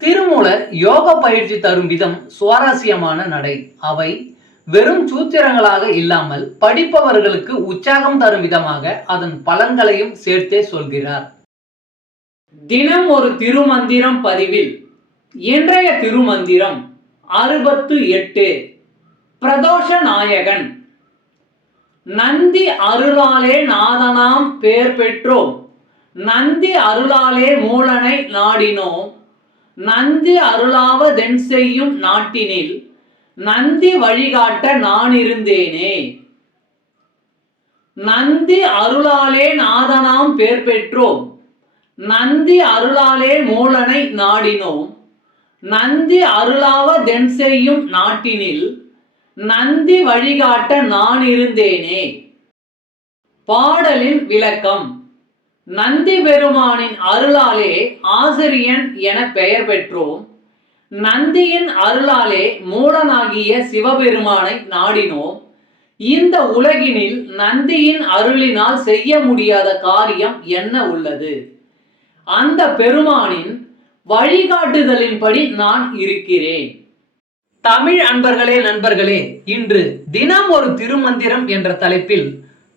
திருமூலர் யோக பயிற்சி தரும் விதம் சுவாரஸ்யமான நடை. அவை வெறும் சூத்திரங்களாக இல்லாமல் படிப்பவர்களுக்கு உற்சாகம் தரும் விதமாக அதன் பலன்களையும் சேர்த்தே சொல்கிறார். தினம் ஒரு திருமந்திரம் பதிவில் இன்றைய திருமந்திரம் அறுபத்து எட்டு. பிரதோஷ நாயகன். நந்தி அருளாலே நாதனாம் பேர் பெற்றோம். நந்தி அருளாலே மூலனை நாடினோம். நந்தி அருளாவதென் செய்யும் நாட்டினில் நந்தி வழிகாட்ட நான் இருந்தேனே நந்தி அருளாலே நாதனாம் பேர் பெற்றோம். நந்தி அருளாலே மூலனை நாடினோம். நந்தி அருளாவதென் செய்யும் நாட்டினில் நந்தி வழிகாட்ட நான் இருந்தேனே பாடலின் விளக்கம். நந்தி பெருமானின் அருளாலே ஆசிரியன் என பெயர் பெற்றோம். நந்தியின் அருளாலே மூடனாகிய சிவபெருமானை நாடினோம். இந்த உலகினில் நந்தியின் அருளினால் செய்ய முடியாத காரியம் என்ன உள்ளது? அந்த பெருமானின் வழிகாட்டுதலின்படி நான் இருக்கிறேன். தமிழ் அன்பர்களே நண்பர்களே இன்று தினம் ஒரு திருமந்திரம் என்ற தலைப்பில்